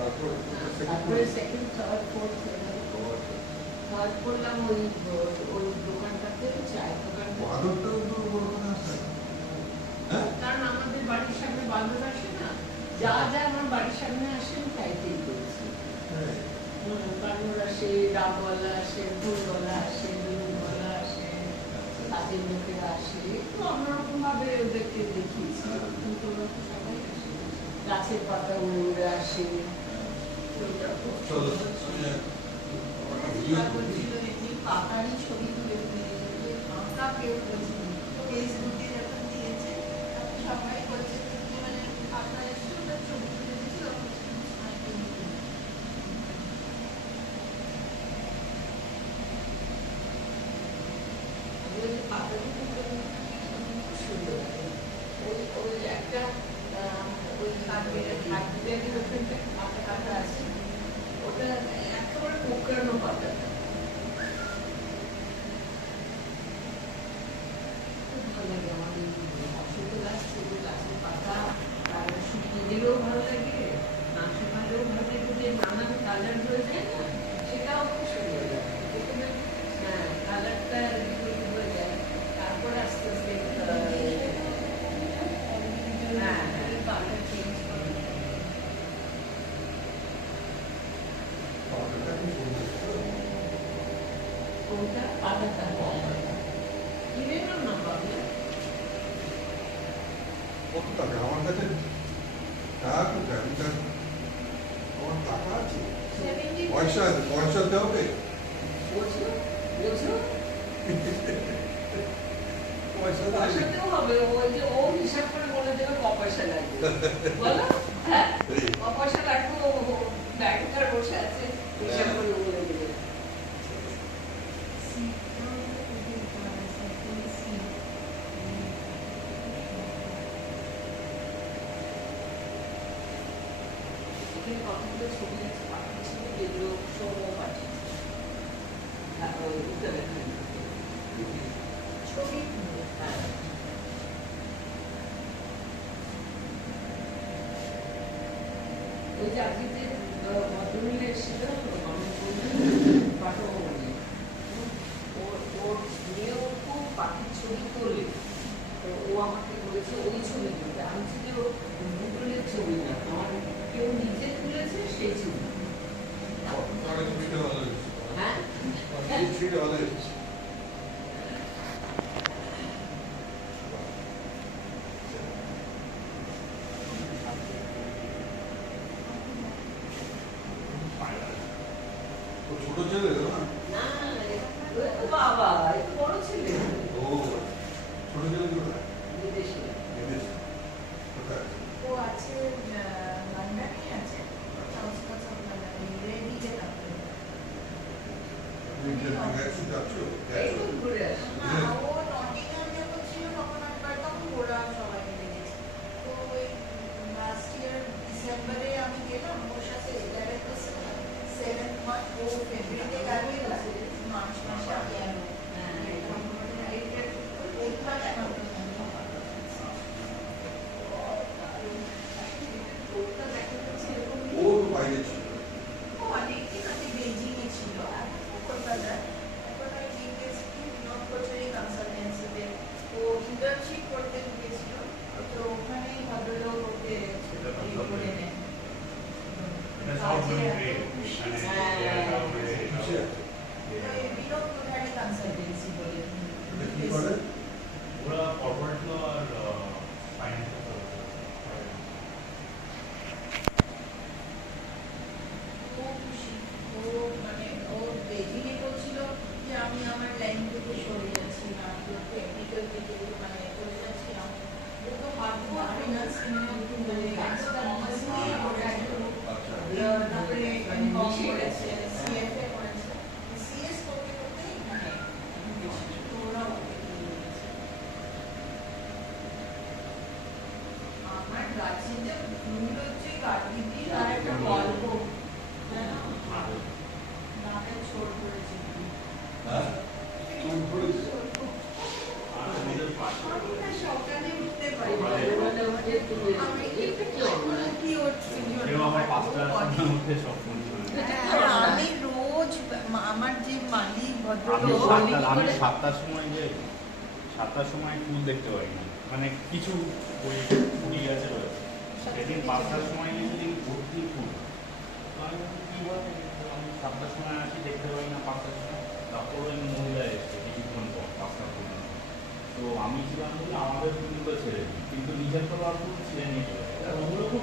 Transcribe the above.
তারপরে second third fourth third করলাম ওই দোকানটাতে, চায়ের দোকানটা। কারণ আমাদের বাড়ির সামনে বাঁধন আসে না, যা যা আমার বাড়ির সামনে আসে আমি চাইতেই করেছি। বাঁধন আসে, ডাবওয়ালা আসে, ফুলওয়ালা আসে, বেলুনওয়ালা আসে, কাজের লোকেরা আসে, একটু অন্যরকম ভাবে ওদেরকে দেখিয়েছি। কিন্তু ওরা তো সবাই আসে, গাছের পাতা উড়ে উড়ে আসে। পাতারই ছবি তুলে ফাঁকা কেউ করেছিল, ফেসবুকে যখন দিয়েছে সবাই বলছে মানে আপনার ছবি তুলে দিয়েছিল। পাতাগুলো খুব সুন্দর লাগে। ওই একটা ওই কাঠের ওখানটা কাটা কাটা আছে, ওটা একেবারে কোঁকড়ানো পাতাটা খুব ভালো লাগে আমার। অসুখ গাছ, ছোট গাছের পাতা শুকিয়ে গেলেও ভালো লাগে, না শুকালেও ভালো লাগে, যে নানান কালার হয়ে যায় না, সেটাও খুব সুন্দর লাগে। হ্যাঁ, কালারটা হয়ে যায়, তারপর আস্তে আস্তে হ্যাঁ কালার চেঞ্জ করে। কোনটা পাতাটা কিনে না পাবে কত টাকা আমার কাছে? আমার টাকা আছে, পয়সা আছে, পয়সা দেওয়া হবে। পয়সাতেও হবে, ওই যে ও হিসাব করে বলে দেবে ক পয়সা লাগবে, বলো হ্যাঁ ক পয়সা লাগবে, ও ব্যাংকার বসে আছে হিসাব করে বলে দেবে। কতগুলো ছবি আছে পাঠিয়েছিল, যেগুলো সৌম্য পাঠিয়েছে উত্তরাখণ্ড ছবি। হ্যাঁ ওই যে আজকে যে ভদ্রমহিলা এসেছিল পাঠমণি, ওর মেয়েও খুব পাখির ছবি তোলে, তো ও আমাকে বলেছে ওই ছবি তুলতে। আমি ছিল গুগলের ছবি না, আমার কেউ নিজে তুলেছে সেই ছবি। হ্যাঁ ছোট ছেলে না বাবা, একটু বড় ছেলে। ও ছোট ছেলে কোথায়? বিদেশে। কোথায়? ও আছে লন্ডনে আছে, ঘুরে আসে। ও নটিংহাম যখন ছিল তখন একবার, তখন ওরা সবাই মিলে গেছে। তো ওই লাস্ট ইয়ার ডিসেম্বরে আমি গেলাম ওর সাথে, 7th মার্চ ও ফেব্রুয়ারিতে গেল, মার্চ মাসে আমি এলো। ওর বাইরে ছিল, ও অনেকদিন আগে বেজিংয়ে ছিল, এখন তো কলকাতায়। এখন ওই বিকেএসপি বিনোদ কোচেরি কনসালটেন্সিতে ও ইন্টার্নশিপ করতে গিয়েছিল, তো ওখানেই ভদ্রলোক ওকে করে নেন। বিনোদ কোচেরি কনসালটেন্সি বলে কি করে? ওরা কর্পোরেট ল আর ফাইন্যান্স খুশি। ও মানে ও বেজিংয়ে বলছিল যে আমি আমার লাইন থেকে সরে যাচ্ছি না, টেকনিক্যাল থেকে মানে চলে যাচ্ছি। ও তো ভাববো ফাইন্যান্স তারপরে সিএফএ করেছে, সিএস করতে করতে এখানে ওরা আমার গাছে যে ফুল হচ্ছে কাঠবিটি আর একটা গল্প নাকে ছোট করেছে। সকালে উঠতে পারি আমি কি আবার 5টার মধ্যে সব ফুল চলে যায়। আর আমি রোজ আমার যে মালিক ভদ্রলোক আমি 7টার সময় যাই, 7টার সময় ফুল দেখতে পাই না, মানে কিছু ওই ফুল গাছে রয়েছে। সেদিন 5টার সময় গিয়ে যদি ভর্তি ফুল, তো আমি বলি, কি বলে আমি 7টার সময় আসি দেখতে পাই না 5টার সময়, তারপর ওই মহিলা এসছে কিছুক্ষণ পর 5টা ফুল। তো আমি ছিলাম বলে আমাদের ফুলগুলো ছেড়ে দিই, কিন্তু নিজের তো আর ফুল ছিঁড়ে নিয়ে চলে যায়। আর ওগুলো খুব